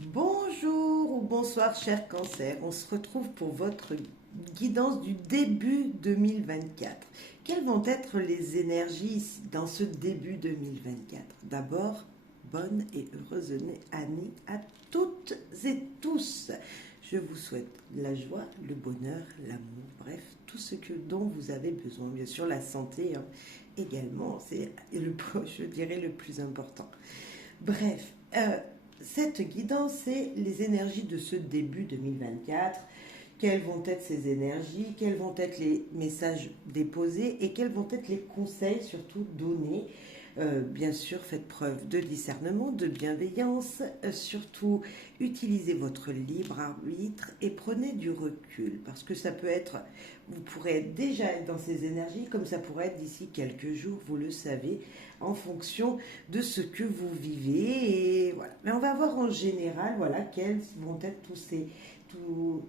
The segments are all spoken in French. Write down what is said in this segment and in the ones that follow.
Bonjour ou bonsoir chers cancers, on se retrouve pour votre guidance du début 2024. Quelles vont être les énergies dans ce début 2024? D'abord, bonne et heureuse année à toutes et tous. Je vous souhaite la joie, le bonheur, l'amour, bref, tout ce dont vous avez besoin. Bien sûr, la santé également, c'est je dirais le plus important. Bref, cette guidance, c'est les énergies de ce début 2024. Quelles vont être ces énergies, quels vont être les messages déposés et quels vont être les conseils surtout donnés. Bien sûr, faites preuve de discernement, de bienveillance, surtout utilisez votre libre arbitre et prenez du recul parce que ça peut être, vous pourrez déjà être dans ces énergies comme ça pourrait être d'ici quelques jours, vous le savez, en fonction de ce que vous vivez. Et voilà. Mais on va voir en général, voilà, quelles vont être tous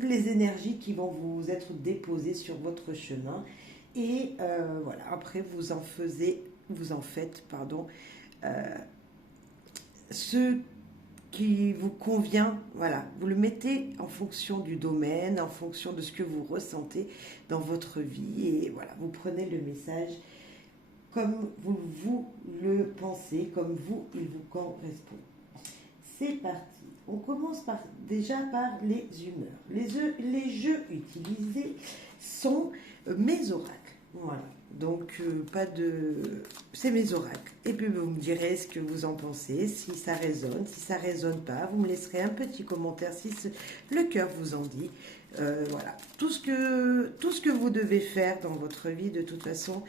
les énergies qui vont vous être déposées sur votre chemin. Et voilà, après vous en faites, pardon, euh, ce qui vous convient, voilà, vous le mettez en fonction du domaine, en fonction de ce que vous ressentez dans votre vie, et voilà, vous prenez le message comme vous le pensez, comme vous, il vous correspond. C'est parti. On commence déjà par les humeurs. Les jeux utilisés sont mes oracles. Voilà. Donc, pas de. C'est mes oracles. Et puis, vous me direz ce que vous en pensez, si ça résonne. Si ça résonne pas, vous me laisserez un petit commentaire si le cœur vous en dit. Voilà. Tout ce que vous devez faire dans votre vie, de toute façon,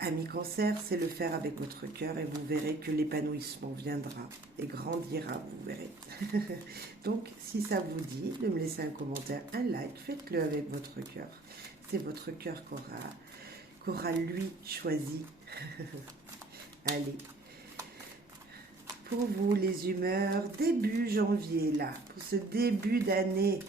ami cancer, c'est le faire avec votre cœur et vous verrez que l'épanouissement viendra et grandira, vous verrez. Donc, si ça vous dit de me laisser un commentaire, un like, faites-le avec votre cœur. C'est votre cœur qu'aura lui choisi. Allez. Pour vous, les humeurs, début janvier, là, pour ce début d'année,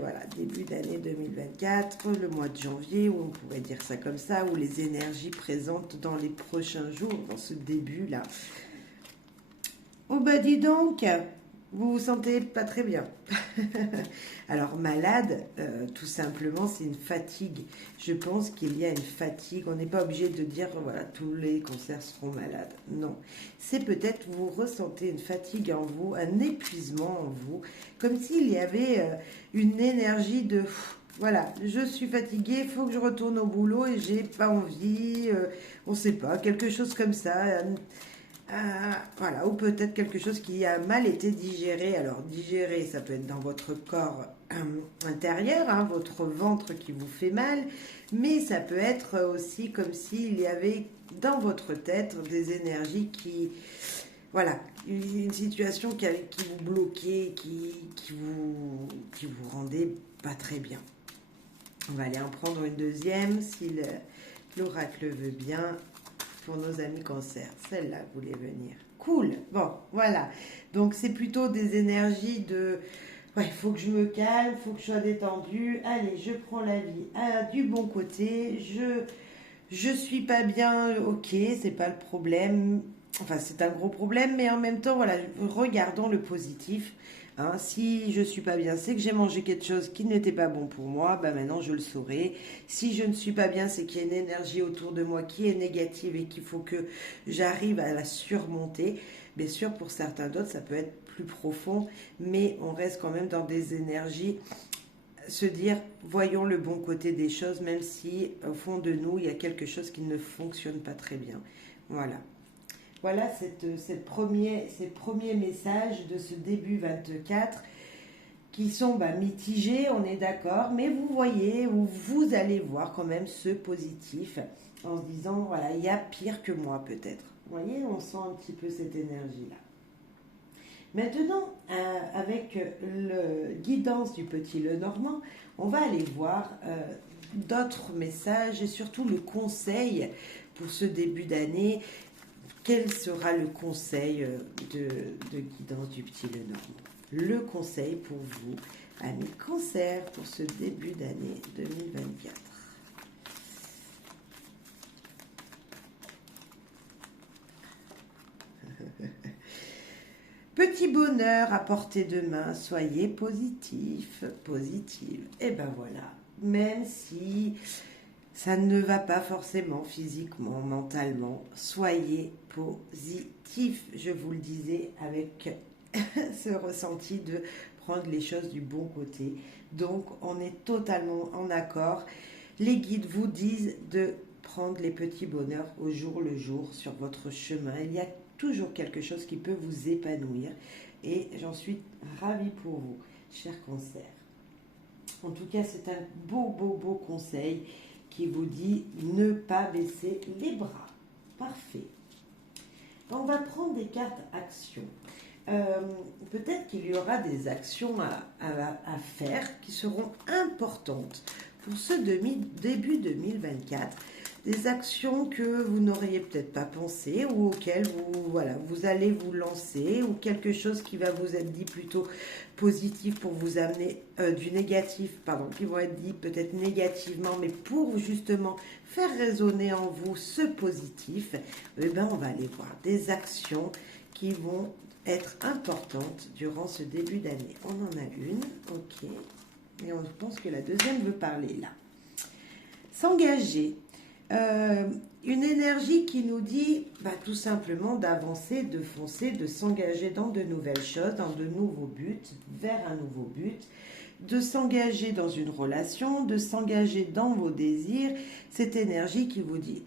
voilà, début d'année 2024, le mois de janvier, où on pourrait dire ça comme ça, où les énergies présentes dans les prochains jours, dans ce début-là. Oh bah dis donc, vous vous sentez pas très bien. Alors malade, tout simplement, c'est une fatigue. Je pense qu'il y a une fatigue. On n'est pas obligé de dire, voilà, tous les cancers seront malades. Non. C'est peut-être vous ressentez une fatigue en vous, un épuisement en vous, comme s'il y avait une énergie de... Voilà, je suis fatiguée, il faut que je retourne au boulot et j'ai pas envie, on sait pas, quelque chose comme ça. Voilà, ou peut-être quelque chose qui a mal été digéré. Alors, digérer, ça peut être dans votre corps intérieur, hein, votre ventre qui vous fait mal, mais ça peut être aussi comme s'il y avait dans votre tête des énergies qui, voilà, une situation qui vous bloquait, qui vous rendait pas très bien. On va aller en prendre une deuxième si l'oracle veut bien pour nos amis cancer. Celle-là voulait venir. Cool. Bon, voilà. Donc c'est plutôt des énergies de ouais, il faut que je me calme, il faut que je sois détendue. Allez, je prends la vie du bon côté. Je suis pas bien, ok, c'est pas le problème. Enfin, c'est un gros problème, mais en même temps, voilà, regardons le positif. Hein, si je suis pas bien, c'est que j'ai mangé quelque chose qui n'était pas bon pour moi. Ben maintenant, je le saurai. Si je ne suis pas bien, c'est qu'il y a une énergie autour de moi qui est négative et qu'il faut que j'arrive à la surmonter. Bien sûr, pour certains d'autres, ça peut être plus profond, mais on reste quand même dans des énergies se dire, voyons le bon côté des choses, même si au fond de nous, il y a quelque chose qui ne fonctionne pas très bien. Voilà. Voilà ces premiers messages de ce début 24 qui sont mitigés, on est d'accord, mais vous voyez, ou vous allez voir quand même ce positif en se disant, voilà, il y a pire que moi peut-être. Vous voyez, on sent un petit peu cette énergie-là. Maintenant, avec le guidance du petit Lenormand, on va aller voir d'autres messages et surtout le conseil pour ce début d'année. Quel sera le conseil de guidance du petit Lenormand? Le conseil pour vous, amis cancer, pour ce début d'année 2024. Petit bonheur à portée de main, soyez positif, positive. Et ben voilà, même si ça ne va pas forcément physiquement, mentalement, soyez positif. Je vous le disais avec ce ressenti de prendre les choses du bon côté. Donc on est totalement en accord. Les guides vous disent de prendre les petits bonheurs au jour le jour sur votre chemin. Il y a toujours quelque chose qui peut vous épanouir et j'en suis ravie pour vous, cher Cancer. En tout cas, c'est un beau conseil qui vous dit ne pas baisser les bras. Parfait. On va prendre des cartes actions. Peut-être qu'il y aura des actions à faire qui seront importantes pour ce début 2024. Des actions que vous n'auriez peut-être pas pensé ou auxquelles vous allez vous lancer, ou quelque chose qui va vous être dit plutôt positif pour vous amener du négatif, qui vont être dit peut-être négativement, mais pour justement faire résonner en vous ce positif, on va aller voir des actions qui vont être importantes durant ce début d'année. On en a une, ok, et on pense que la deuxième veut parler là. S'engager. Une énergie qui nous dit tout simplement d'avancer, de foncer, de s'engager dans de nouvelles choses, dans de nouveaux buts, vers un nouveau but, de s'engager dans une relation, de s'engager dans vos désirs. Cette énergie qui vous dit,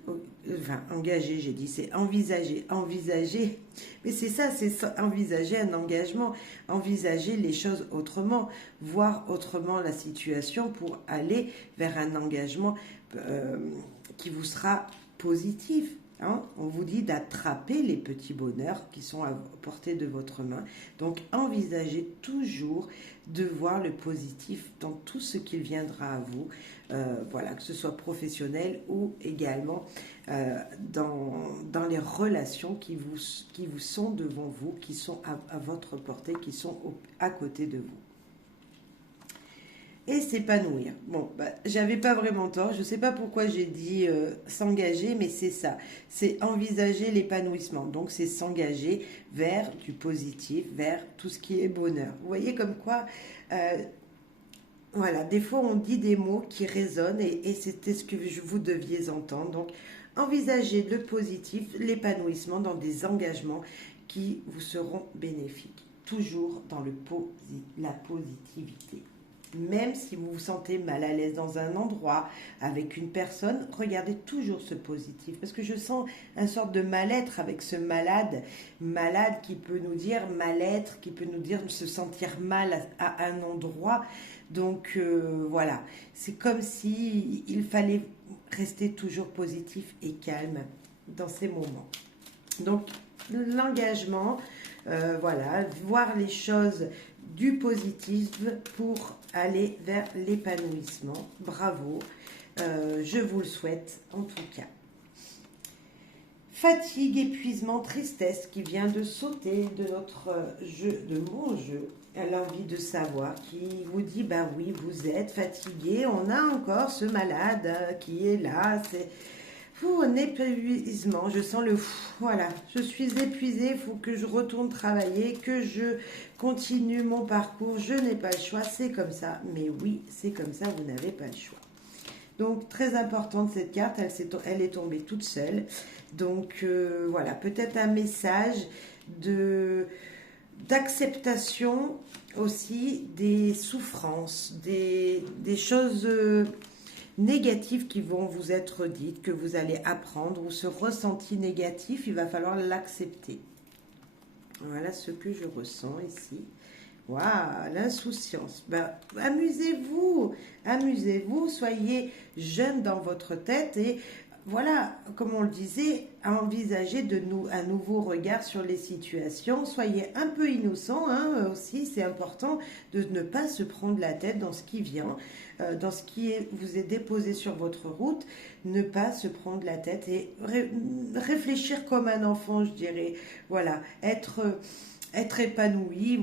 engager, j'ai dit, c'est envisager, mais c'est ça, c'est envisager un engagement, envisager les choses autrement, voir autrement la situation pour aller vers un engagement qui vous sera positif. On vous dit d'attraper les petits bonheurs qui sont à portée de votre main. Donc, envisagez toujours de voir le positif dans tout ce qui viendra à vous, que ce soit professionnel ou également dans les relations qui vous sont devant vous, qui sont à votre portée, qui sont à côté de vous. Et s'épanouir. J'avais pas vraiment tort. Je ne sais pas pourquoi j'ai dit s'engager, mais c'est ça. C'est envisager l'épanouissement. Donc, c'est s'engager vers du positif, vers tout ce qui est bonheur. Vous voyez comme quoi, des fois, on dit des mots qui résonnent et c'était ce que vous deviez entendre. Donc, envisager le positif, l'épanouissement dans des engagements qui vous seront bénéfiques. Toujours dans la positivité. Même si vous vous sentez mal à l'aise dans un endroit, avec une personne, regardez toujours ce positif. Parce que je sens une sorte de mal-être avec ce malade qui peut nous dire mal-être, qui peut nous dire se sentir mal à un endroit. Donc c'est comme si il fallait rester toujours positif et calme dans ces moments. Donc l'engagement, voir les choses du positif pour aller vers l'épanouissement. Bravo, je vous le souhaite en tout cas. Fatigue, épuisement, tristesse qui vient de sauter de notre jeu, de mon jeu, à l'envie de savoir, qui vous dit, oui, vous êtes fatigué, on a encore ce malade qui est là, c'est... un épuisement, je sens je suis épuisée, il faut que je retourne travailler, que je continue mon parcours, je n'ai pas le choix, c'est comme ça. Mais oui, c'est comme ça, vous n'avez pas le choix. Donc, très importante cette carte, elle est tombée toute seule. Donc, peut-être un message d'acceptation aussi des souffrances, des choses... négatives qui vont vous être dites, que vous allez apprendre, ou ce ressenti négatif, il va falloir l'accepter. Voilà ce que je ressens ici. Waouh, l'insouciance. Amusez-vous, soyez jeune dans votre tête et comme on le disait, envisagez un nouveau regard sur les situations. Soyez un peu innocent aussi, c'est important de ne pas se prendre la tête dans ce qui vient, dans ce qui vous est déposé sur votre route. Ne pas se prendre la tête et réfléchir comme un enfant, je dirais. Être épanoui,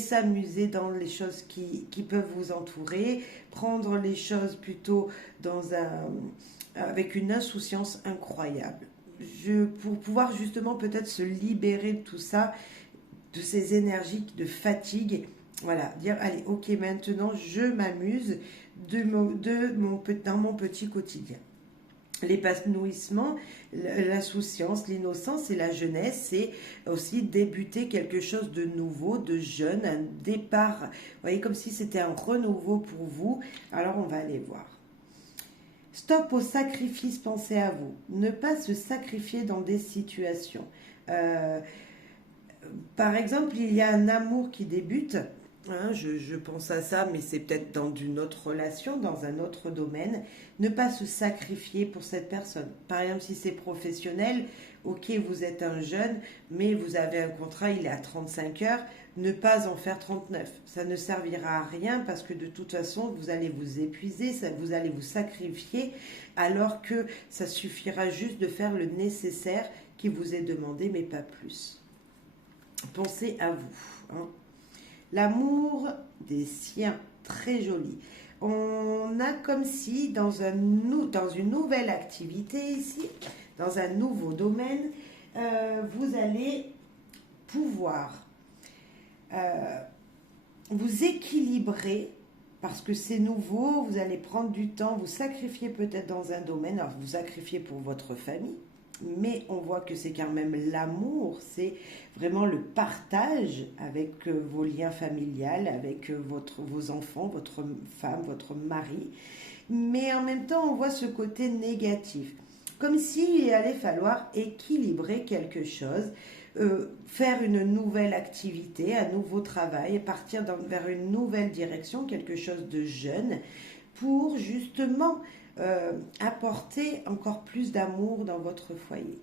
s'amuser dans les choses qui peuvent vous entourer, prendre les choses plutôt avec une insouciance incroyable. Pour pouvoir justement peut-être se libérer de tout ça, de ces énergies de fatigue. Voilà, dire, allez, ok, maintenant, je m'amuse dans mon petit quotidien. L'épanouissement, l'insouciance, l'innocence et la jeunesse, c'est aussi débuter quelque chose de nouveau, de jeune, un départ. Vous voyez, comme si c'était un renouveau pour vous. Alors, on va aller voir. Stop au sacrifice, pensez à vous. Ne pas se sacrifier dans des situations. Par exemple, il y a un amour qui débute. Hein, je pense à ça, mais c'est peut-être dans une autre relation, dans un autre domaine. Ne pas se sacrifier pour cette personne. Par exemple, si c'est professionnel, ok, vous êtes un jeune, mais vous avez un contrat, il est à 35 heures, ne pas en faire 39. Ça ne servira à rien parce que de toute façon, vous allez vous épuiser, vous allez vous sacrifier, alors que ça suffira juste de faire le nécessaire qui vous est demandé, mais pas plus. Pensez à vous. Hein. L'amour des siens, très joli. On a comme si dans une nouvelle activité ici, dans un nouveau domaine, vous allez pouvoir vous équilibrer parce que c'est nouveau, vous allez prendre du temps, vous sacrifier peut-être dans un domaine, alors vous sacrifiez pour votre famille, mais on voit que c'est quand même l'amour, c'est vraiment le partage avec vos liens familiales, avec vos enfants, votre femme, votre mari. Mais en même temps, on voit ce côté négatif. Comme s'il allait falloir équilibrer quelque chose, faire une nouvelle activité, un nouveau travail, partir vers une nouvelle direction, quelque chose de jeune, pour justement apporter encore plus d'amour dans votre foyer.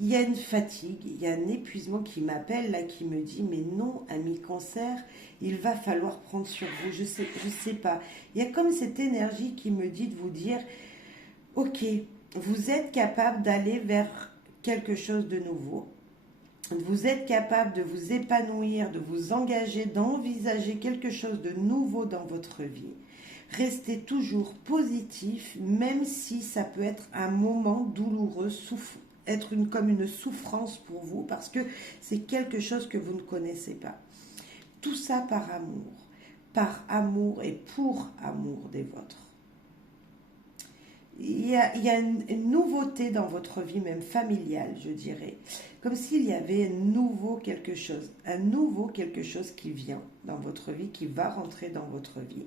Il y a une fatigue, il y a un épuisement qui m'appelle là, qui me dit mais non, ami cancer, il va falloir prendre sur vous. Je sais pas. Il y a comme cette énergie qui me dit de vous dire ok, vous êtes capable d'aller vers quelque chose de nouveau. Vous êtes capable de vous épanouir, de vous engager, d'envisager quelque chose de nouveau dans votre vie. Restez toujours positif, même si ça peut être un moment douloureux, comme une souffrance pour vous, parce que c'est quelque chose que vous ne connaissez pas. Tout ça par amour et pour amour des vôtres. Il y a une nouveauté dans votre vie, même familiale, je dirais. Comme s'il y avait un nouveau quelque chose qui vient dans votre vie, qui va rentrer dans votre vie.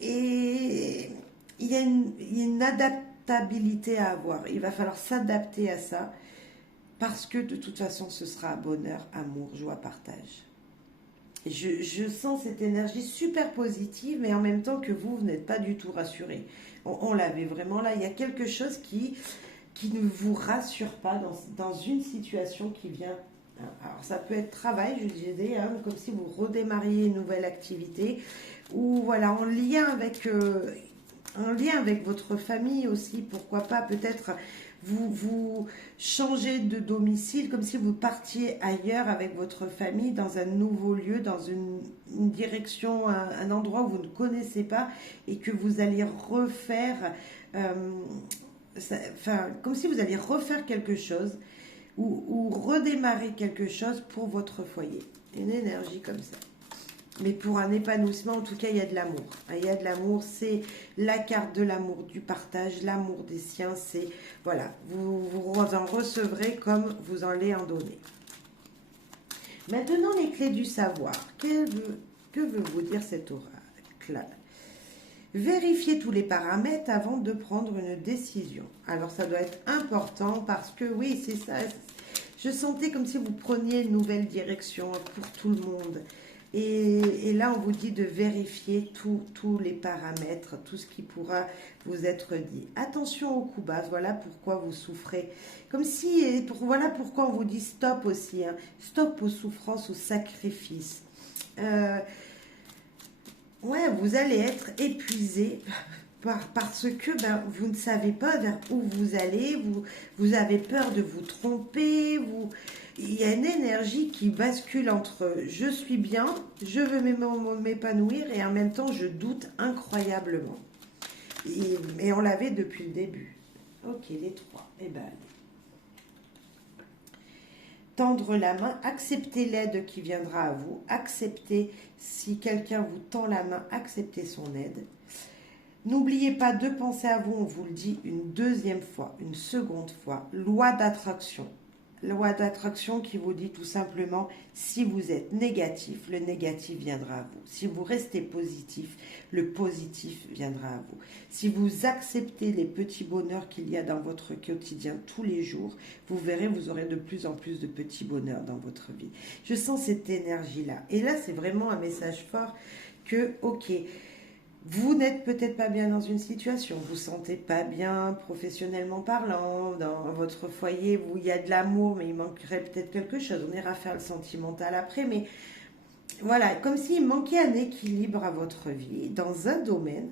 Et il y a une adaptabilité à avoir. Il va falloir s'adapter à ça parce que de toute façon, ce sera bonheur, amour, joie, partage. Et je sens cette énergie super positive, mais en même temps que vous n'êtes pas du tout rassuré. On l'avait vraiment là. Il y a quelque chose qui ne vous rassure pas dans une situation qui vient. Alors ça peut être travail, je disais, hein, comme si vous redémarriez une nouvelle activité, ou voilà, en lien avec votre famille aussi, pourquoi pas, peut-être vous changez de domicile, comme si vous partiez ailleurs avec votre famille, dans un nouveau lieu, dans une direction, un endroit où vous ne connaissez pas, et que vous alliez refaire, comme si vous alliez refaire quelque chose, ou redémarrer quelque chose pour votre foyer. Une énergie comme ça. Mais pour un épanouissement, en tout cas, il y a de l'amour. Il y a de l'amour, c'est la carte de l'amour, du partage, l'amour des siens. C'est, voilà, vous en recevrez comme vous en allez en donner. Maintenant, les clés du savoir. Que veut vous dire cet oracle? Vérifiez tous les paramètres avant de prendre une décision. Alors, ça doit être important parce que, oui, c'est ça. Je sentais comme si vous preniez une nouvelle direction pour tout le monde. Et là, on vous dit de vérifier tous les paramètres, tout ce qui pourra vous être dit. Attention aux coups bas, voilà pourquoi vous souffrez. Comme si, voilà pourquoi on vous dit stop aussi. Hein. Stop aux souffrances, aux sacrifices. Vous allez être épuisé parce que vous ne savez pas vers où vous allez, vous avez peur de vous tromper, il y a une énergie qui bascule entre je suis bien, je veux m'épanouir et en même temps je doute incroyablement. Et on l'avait depuis le début. Ok, les trois. Eh ben, allez. tendre la main, acceptez l'aide qui viendra à vous, acceptez si quelqu'un vous tend la main, acceptez son aide. N'oubliez pas de penser à vous, on vous le dit une deuxième fois, une seconde fois, loi d'attraction. Loi d'attraction qui vous dit tout simplement, si vous êtes négatif, le négatif viendra à vous. Si vous restez positif, le positif viendra à vous. Si vous acceptez les petits bonheurs qu'il y a dans votre quotidien tous les jours, vous verrez, vous aurez de plus en plus de petits bonheurs dans votre vie. Je sens cette énergie-là. Et là, c'est vraiment un message fort que, ok, vous n'êtes peut-être pas bien dans une situation, vous ne vous sentez pas bien professionnellement parlant, dans votre foyer où il y a de l'amour, mais il manquerait peut-être quelque chose. On ira faire le sentimental après, mais voilà, comme s'il manquait un équilibre à votre vie dans un domaine,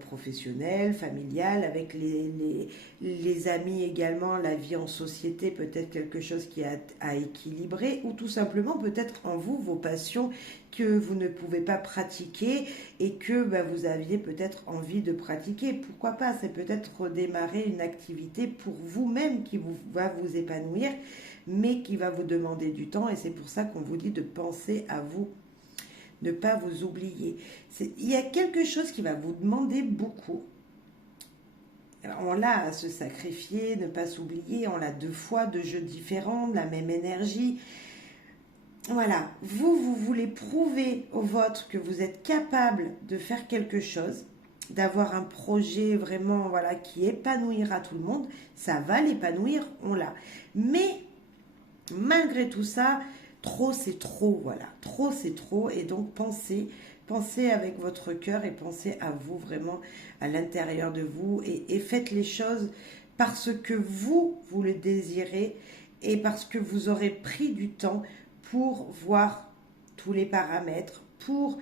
professionnel, familial, avec les amis également, la vie en société, peut-être quelque chose qui a à équilibrer, ou tout simplement peut-être en vous, vos passions que vous ne pouvez pas pratiquer et que vous aviez peut-être envie de pratiquer. Pourquoi pas? C'est peut-être redémarrer une activité pour vous-même qui va vous épanouir, mais qui va vous demander du temps, et c'est pour ça qu'on vous dit de penser à vous. Ne pas vous oublier. Il y a quelque chose qui va vous demander beaucoup. On l'a à se sacrifier, ne pas s'oublier, on l'a 2 fois, 2 jeux différents, la même énergie. Voilà, vous voulez prouver au vôtre que vous êtes capable de faire quelque chose, d'avoir un projet vraiment qui épanouira tout le monde. Ça va l'épanouir, on l'a. Mais malgré tout ça, trop c'est trop, trop c'est trop, et donc pensez avec votre cœur et pensez à vous vraiment à l'intérieur de vous et faites les choses parce que vous le désirez et parce que vous aurez pris du temps pour voir tous les paramètres, pour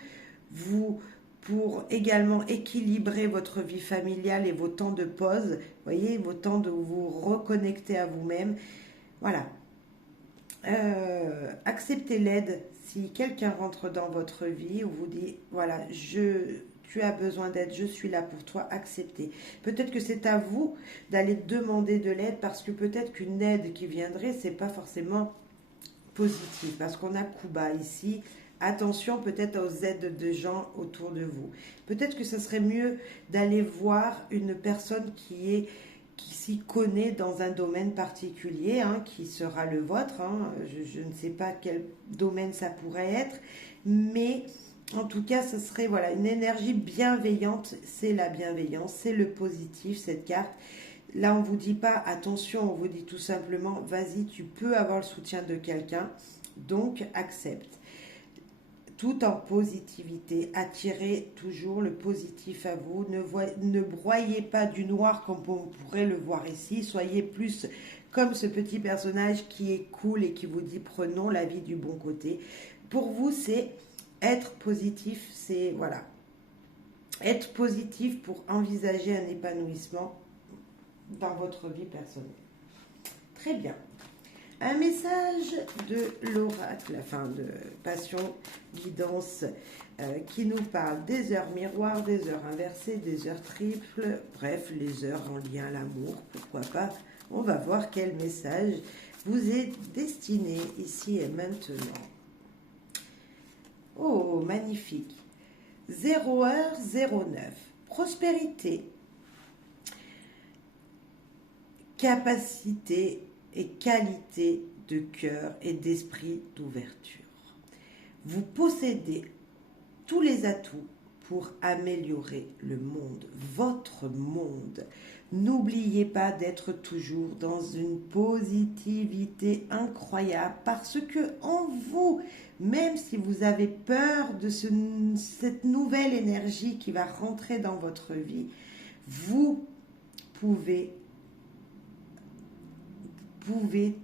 également équilibrer votre vie familiale et vos temps de pause, voyez, vos temps de vous reconnecter à vous-même. Voilà. Acceptez l'aide si quelqu'un rentre dans votre vie ou vous dit tu as besoin d'aide, je suis là pour toi, acceptez. Peut-être que c'est à vous d'aller demander de l'aide parce que peut-être qu'une aide qui viendrait, c'est pas forcément positif parce qu'on a coup bas ici. Attention peut-être aux aides de gens autour de vous. Peut-être que ce serait mieux d'aller voir une personne qui s'y connaît dans un domaine particulier, qui sera le vôtre. Je ne sais pas quel domaine ça pourrait être, mais en tout cas, ce serait une énergie bienveillante. C'est la bienveillance, c'est le positif, cette carte. Là, on ne vous dit pas attention, on vous dit tout simplement, vas-y, tu peux avoir le soutien de quelqu'un, donc accepte. Tout en positivité, attirez toujours le positif à vous, ne broyez pas du noir comme on pourrait le voir ici, soyez plus comme ce petit personnage qui est cool et qui vous dit prenons la vie du bon côté. Pour vous, c'est être positif, c'est être positif pour envisager un épanouissement dans votre vie personnelle. Très bien. Un message de l'oracle, de passion, guidance, qui nous parle des heures miroirs, des heures inversées, des heures triples, bref, les heures en lien à l'amour, pourquoi pas. On va voir quel message vous est destiné ici et maintenant. Oh, magnifique. 0h09. Prospérité, capacité et qualité de cœur et d'esprit d'ouverture. Vous possédez tous les atouts pour améliorer le monde, votre monde. N'oubliez pas d'être toujours dans une positivité incroyable parce que en vous, même si vous avez peur de cette nouvelle énergie qui va rentrer dans votre vie, vous pouvez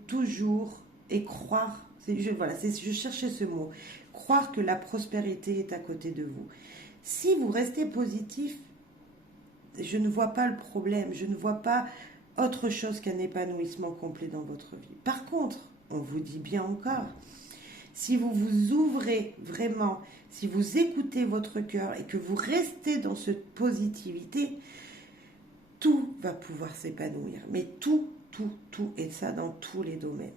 toujours et croire, je cherchais ce mot, croire que la prospérité est à côté de vous. Si vous restez positif, je ne vois pas le problème, je ne vois pas autre chose qu'un épanouissement complet dans votre vie. Par contre, on vous dit bien encore, si vous vous ouvrez vraiment, si vous écoutez votre cœur et que vous restez dans cette positivité, tout va pouvoir s'épanouir, mais tout, et ça dans tous les domaines.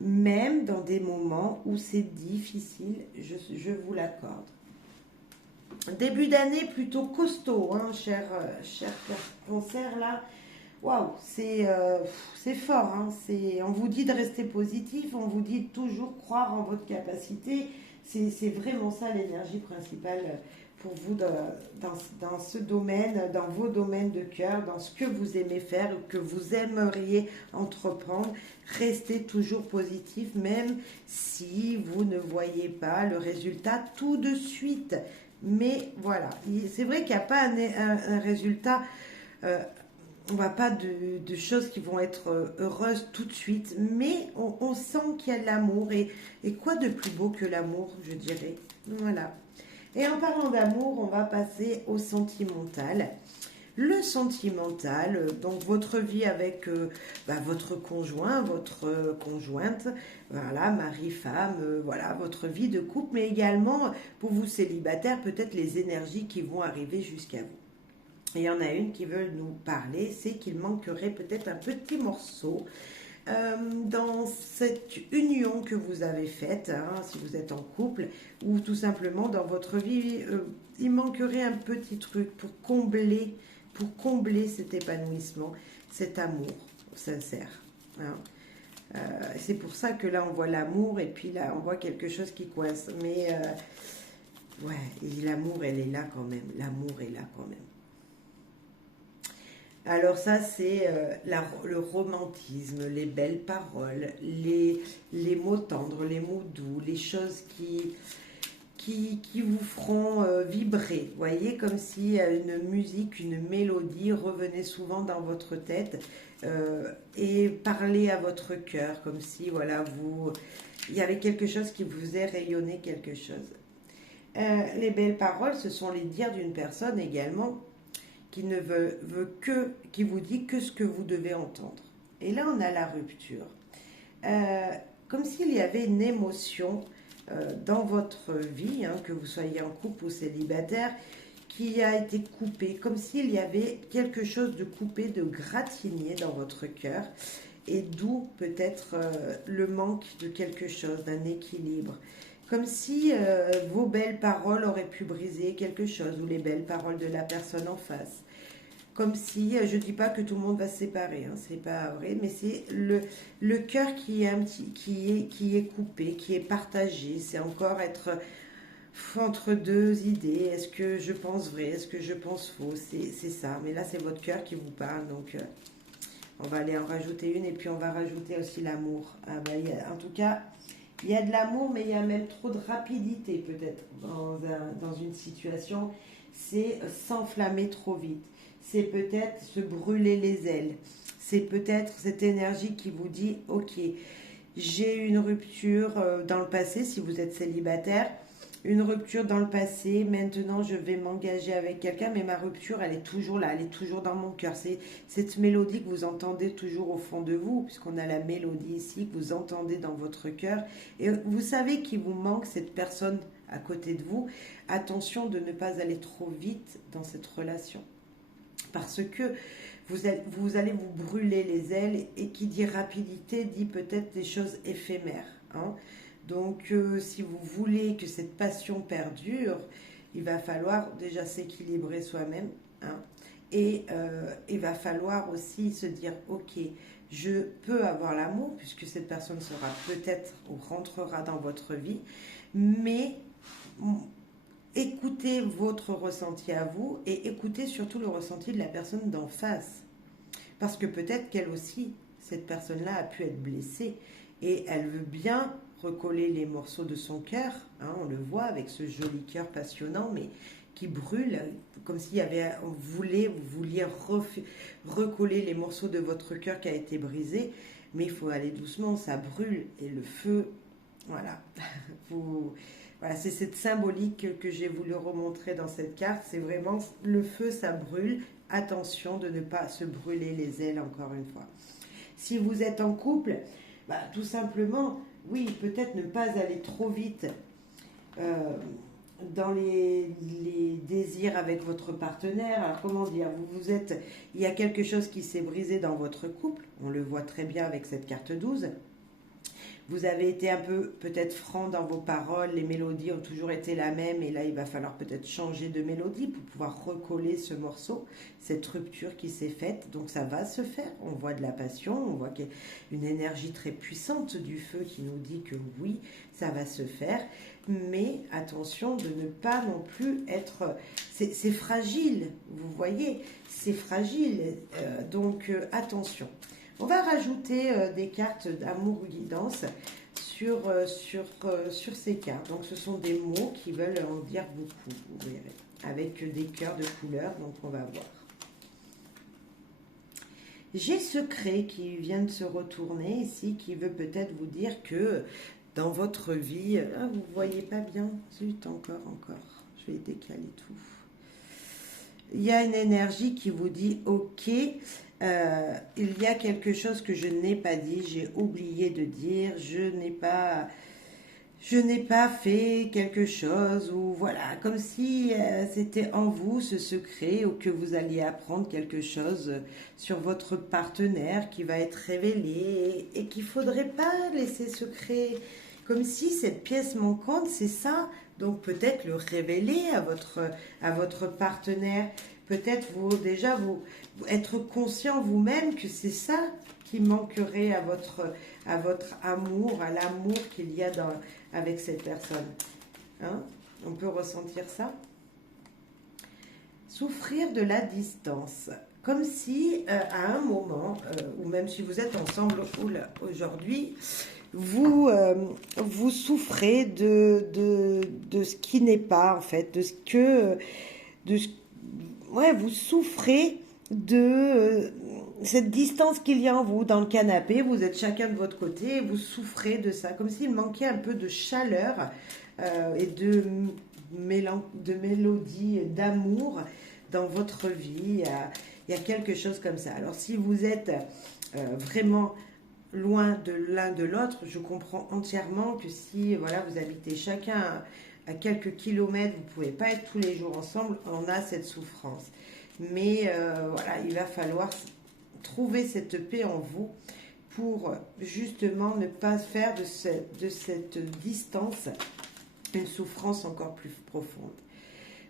même dans des moments où c'est difficile, je vous l'accorde. Début d'année plutôt costaud, hein, cher cancer, là. Waouh, c'est fort. Hein, on vous dit de rester positif, on vous dit de toujours croire en votre capacité. C'est vraiment ça l'énergie principale pour vous dans ce domaine, dans vos domaines de cœur, dans ce que vous aimez faire, que vous aimeriez entreprendre. Restez toujours positif, même si vous ne voyez pas le résultat tout de suite. Mais voilà, c'est vrai qu'il n'y a pas un résultat, on va pas de choses qui vont être heureuses tout de suite, mais on sent qu'il y a de l'amour. Et quoi de plus beau que l'amour, je dirais. Voilà. Et en parlant d'amour, on va passer au sentimental. Le sentimental, donc votre vie avec votre conjoint, votre conjointe, voilà, mari, femme, voilà, votre vie de couple, mais également pour vous célibataires, peut-être les énergies qui vont arriver jusqu'à vous. Et il y en a une qui veut nous parler, c'est qu'il manquerait peut-être un petit morceau dans cette union que vous avez faite, hein, si vous êtes en couple, ou tout simplement dans votre vie, il manquerait un petit truc pour combler cet épanouissement, cet amour sincère. Hein. C'est pour ça que là on voit l'amour et puis là on voit quelque chose qui coince. Mais ouais, et l'amour elle est là quand même. L'amour est là quand même. Alors ça c'est le romantisme, les belles paroles, les mots tendres, les mots doux, les choses qui vous feront vibrer. Vous voyez, comme si une musique, une mélodie revenait souvent dans votre tête et parlait à votre cœur, comme si voilà, il y avait quelque chose qui vous faisait rayonner quelque chose. Les belles paroles, ce sont les dires d'une personne également qui ne qui vous dit que ce que vous devez entendre. Et là, on a la rupture. Comme s'il y avait une émotion dans votre vie, hein, que vous soyez en couple ou célibataire, qui a été coupée, comme s'il y avait quelque chose de coupé, de gratigné dans votre cœur, et d'où peut-être le manque de quelque chose, d'un équilibre. Comme si vos belles paroles auraient pu briser quelque chose, ou les belles paroles de la personne en face. Comme si, je ne dis pas que tout le monde va se séparer, hein, c'est pas vrai, mais c'est le cœur qui est coupé, qui est partagé. C'est encore être entre deux idées. Est-ce que je pense vrai, est-ce que je pense faux? C'est ça, mais là c'est votre cœur qui vous parle, donc on va aller en rajouter une, et puis on va rajouter aussi l'amour. Ah bah, en tout cas, il y a de l'amour, mais il y a même trop de rapidité peut-être dans une situation. C'est s'enflammer trop vite. C'est peut-être se brûler les ailes. C'est peut-être cette énergie qui vous dit, ok, j'ai eu une rupture dans le passé, si vous êtes célibataire, une rupture dans le passé, maintenant je vais m'engager avec quelqu'un, mais ma rupture, elle est toujours là, elle est toujours dans mon cœur. C'est cette mélodie que vous entendez toujours au fond de vous, puisqu'on a la mélodie ici, que vous entendez dans votre cœur. Et vous savez qu'il vous manque cette personne à côté de vous. Attention de ne pas aller trop vite dans cette relation. Parce que vous allez vous brûler les ailes, et qui dit rapidité dit peut-être des choses éphémères. Hein. Donc si vous voulez que cette passion perdure, il va falloir déjà s'équilibrer soi-même. Hein, et il va falloir aussi se dire, ok, je peux avoir l'amour, puisque cette personne sera peut-être ou rentrera dans votre vie, mais écoutez votre ressenti à vous, et écoutez surtout le ressenti de la personne d'en face. Parce que peut-être qu'elle aussi, cette personne-là a pu être blessée, et elle veut bien recoller les morceaux de son cœur, hein, on le voit avec ce joli cœur passionnant, mais qui brûle, comme s'il y avait, vous vouliez recoller les morceaux de votre cœur qui a été brisé, mais il faut aller doucement, ça brûle, et le feu, voilà, voilà, c'est cette symbolique que j'ai voulu remontrer dans cette carte. C'est vraiment le feu, ça brûle. Attention de ne pas se brûler les ailes encore une fois. Si vous êtes en couple, tout simplement, oui, peut-être ne pas aller trop vite dans les désirs avec votre partenaire. Alors comment dire, il y a quelque chose qui s'est brisé dans votre couple. On le voit très bien avec cette carte 12. vous avez été un peu peut-être franc dans vos paroles, les mélodies ont toujours été la même et là il va falloir peut-être changer de mélodie pour pouvoir recoller ce morceau, cette rupture qui s'est faite. Donc ça va se faire, on voit de la passion, on voit qu'il y a une énergie très puissante du feu qui nous dit que oui, ça va se faire. Mais attention de ne pas non plus être... C'est fragile, vous voyez, c'est fragile, donc attention. On va rajouter des cartes d'amour ou guidance sur ces cartes. Donc ce sont des mots qui veulent en dire beaucoup, vous verrez, avec des cœurs de couleur, donc on va voir. J'ai secret qui vient de se retourner ici, qui veut peut-être vous dire que dans votre vie... Ah, vous ne voyez pas bien. Zut, encore. Je vais décaler tout. Il y a une énergie qui vous dit, ok, il y a quelque chose que je n'ai pas dit, j'ai oublié de dire, je n'ai pas fait quelque chose, ou voilà, comme si c'était en vous ce secret, ou que vous alliez apprendre quelque chose sur votre partenaire qui va être révélé, et qu'il ne faudrait pas laisser secret, comme si cette pièce manquante, c'est ça. Donc peut-être le révéler à votre partenaire, peut-être vous être conscient vous-même que c'est ça qui manquerait à votre amour, à l'amour qu'il y a avec cette personne. Hein? On peut ressentir ça. Souffrir de la distance. Comme si à un moment, ou même si vous êtes ensemble aujourd'hui, vous souffrez de ce qui n'est pas, en fait, vous souffrez de cette distance qu'il y a en vous, dans le canapé, vous êtes chacun de votre côté, et vous souffrez de ça, comme s'il manquait un peu de chaleur et de mélodie, d'amour dans votre vie, il y a quelque chose comme ça. Alors si vous êtes vraiment loin de l'un de l'autre, je comprends entièrement que si voilà, vous habitez chacun à quelques kilomètres, vous ne pouvez pas être tous les jours ensemble, on a cette souffrance. Mais voilà, il va falloir trouver cette paix en vous pour justement ne pas faire de cette distance une souffrance encore plus profonde.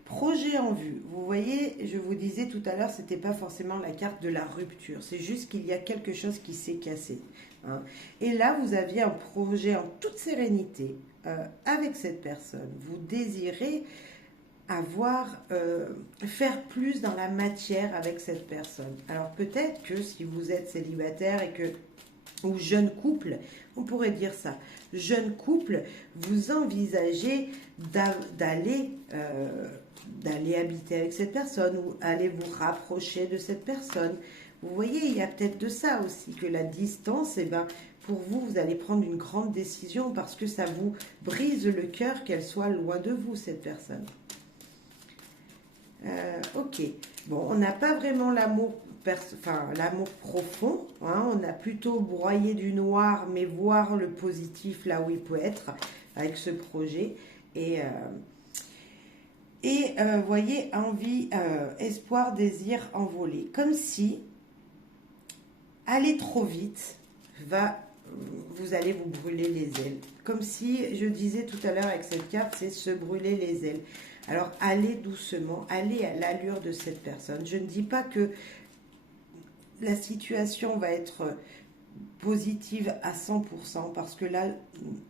Projet en vue. Vous voyez, je vous disais tout à l'heure, c'était pas forcément la carte de la rupture. C'est juste qu'il y a quelque chose qui s'est cassé. Hein. Et là, vous aviez un projet en toute sérénité avec cette personne. Vous désirez faire plus dans la matière avec cette personne. Alors peut-être que si vous êtes célibataire ou jeune couple, on pourrait dire ça. Jeune couple, vous envisagez d'aller habiter avec cette personne ou aller vous rapprocher de cette personne. Vous voyez, il y a peut-être de ça aussi, que la distance, pour vous, vous allez prendre une grande décision parce que ça vous brise le cœur qu'elle soit loin de vous, cette personne. Ok, bon, on n'a pas vraiment l'amour profond, hein, on a plutôt broyé du noir, mais voir le positif là où il peut être avec ce projet. Et voyez, envie, espoir, désir, envolé. Comme si aller trop vite vous allez vous brûler les ailes. Comme si, je disais tout à l'heure avec cette carte, c'est se brûler les ailes. Alors, allez doucement, allez à l'allure de cette personne. Je ne dis pas que la situation va être positive à 100%, parce que là,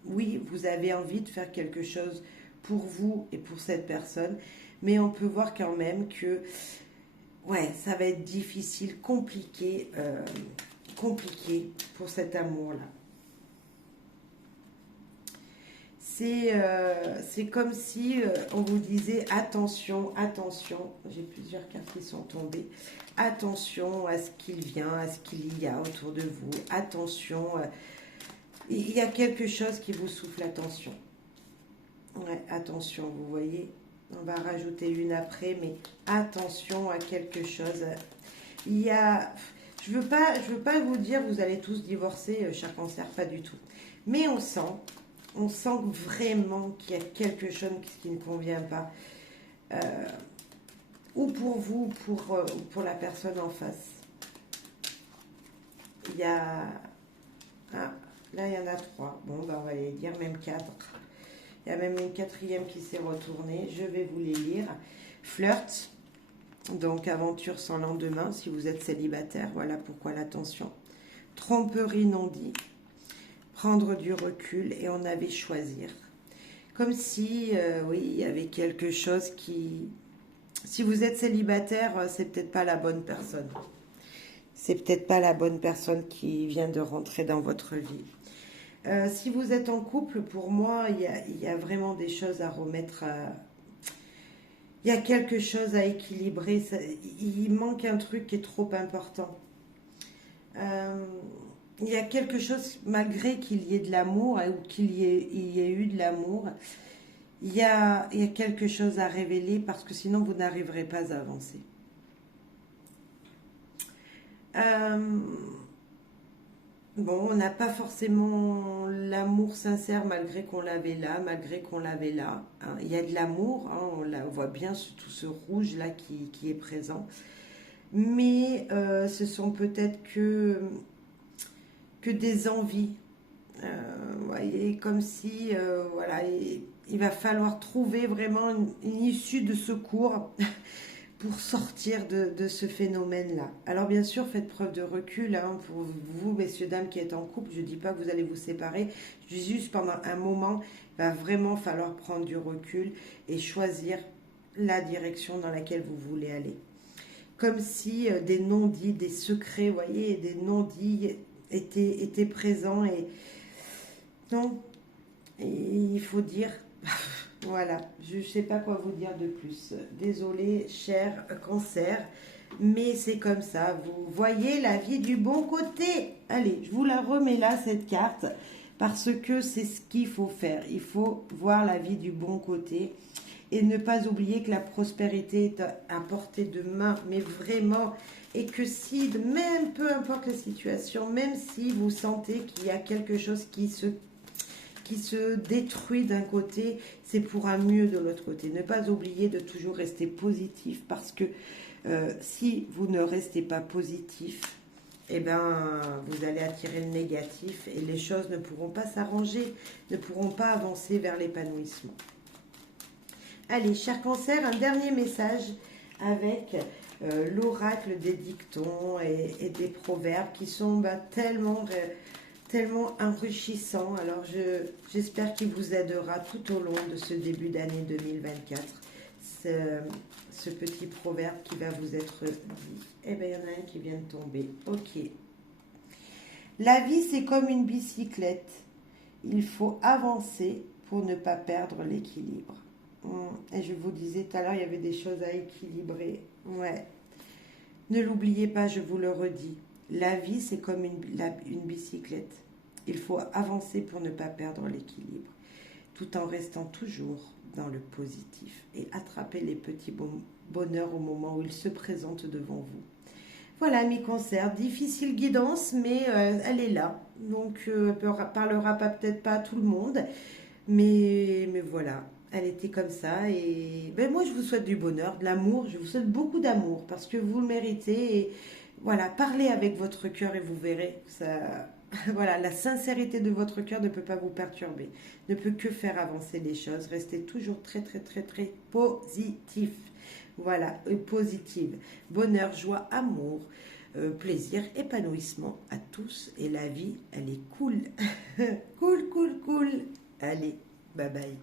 oui, vous avez envie de faire quelque chose pour vous et pour cette personne, mais on peut voir quand même que, ouais, ça va être difficile, compliqué pour cet amour-là. C'est comme si on vous disait attention, attention, j'ai plusieurs cartes qui sont tombées, attention à ce qu'il vient, à ce qu'il y a autour de vous, attention, il y a quelque chose qui vous souffle, attention. Ouais, attention, vous voyez, on va rajouter une après, mais attention à quelque chose. Il y a, je veux pas vous dire vous allez tous divorcer, cher Cancer, pas du tout. Mais on sent vraiment qu'il y a quelque chose qui ne convient pas. Ou pour vous, ou pour la personne en face. Il y a... Là, il y en a 3. Bon, ben, on va les dire même 4. Il y a même une 4e qui s'est retournée. Je vais vous les lire. Flirt, donc aventure sans lendemain si vous êtes célibataire. Voilà pourquoi l'attention. Tromperie non dit. Prendre du recul et on avait choisir. Comme si, oui, il y avait quelque chose qui... Si vous êtes célibataire, c'est peut-être pas la bonne personne. C'est peut-être pas la bonne personne qui vient de rentrer dans votre vie. Si vous êtes en couple, pour moi, il y a vraiment des choses à remettre à... Il y a quelque chose à équilibrer. Il manque un truc qui est trop important. Il y a quelque chose, malgré qu'il y ait de l'amour, ou il y ait eu de l'amour, il y a quelque chose à révéler parce que sinon vous n'arriverez pas à avancer. Bon, on n'a pas forcément l'amour sincère malgré qu'on l'avait là, malgré qu'on l'avait là. Hein. Il y a de l'amour, hein, on voit bien tout ce rouge là qui est présent. Mais ce sont peut-être que des envies. Voyez, comme si, voilà, il va falloir trouver vraiment une issue de secours pour sortir de ce phénomène-là. Alors bien sûr, faites preuve de recul, hein, pour vous, messieurs, dames qui êtes en couple. Je ne dis pas que vous allez vous séparer, je dis juste pendant un moment, il va vraiment falloir prendre du recul et choisir la direction dans laquelle vous voulez aller. Comme si des non-dits, des secrets, voyez, des non-dits étaient présents et non, et il faut dire... Voilà, je ne sais pas quoi vous dire de plus. Désolée, cher cancer, mais c'est comme ça. Vous voyez la vie du bon côté. Allez, je vous la remets là, cette carte, parce que c'est ce qu'il faut faire. Il faut voir la vie du bon côté et ne pas oublier que la prospérité est à portée de main, mais vraiment, et que si, même peu importe la situation, même si vous sentez qu'il y a quelque chose qui se détruit d'un côté, c'est pour un mieux de l'autre côté. Ne pas oublier de toujours rester positif parce que si vous ne restez pas positif, eh ben, vous allez attirer le négatif et les choses ne pourront pas s'arranger, ne pourront pas avancer vers l'épanouissement. Allez, cher cancer, un dernier message avec l'oracle des dictons et des proverbes qui sont tellement enrichissant. Alors, j'espère qu'il vous aidera tout au long de ce début d'année 2024. Ce petit proverbe qui va vous être dit. Eh bien, il y en a un qui vient de tomber. Ok. La vie, c'est comme une bicyclette. Il faut avancer pour ne pas perdre l'équilibre. Et je vous disais tout à l'heure, il y avait des choses à équilibrer. Ouais. Ne l'oubliez pas, je vous le redis. La vie, c'est comme une bicyclette. Il faut avancer pour ne pas perdre l'équilibre, tout en restant toujours dans le positif et attraper les petits bonheurs au moment où ils se présentent devant vous. Voilà, mes cancers, difficile guidance, mais elle est là. Donc, elle parlera peut-être pas à tout le monde, mais voilà. Elle était comme ça et ben moi je vous souhaite du bonheur, de l'amour, je vous souhaite beaucoup d'amour parce que vous le méritez et voilà, parlez avec votre cœur et vous verrez, ça, voilà, la sincérité de votre cœur ne peut pas vous perturber, ne peut que faire avancer les choses, restez toujours très très très très positif, voilà, positive, bonheur, joie, amour, plaisir, épanouissement à tous et la vie, elle est cool, cool, cool, cool, allez, bye bye.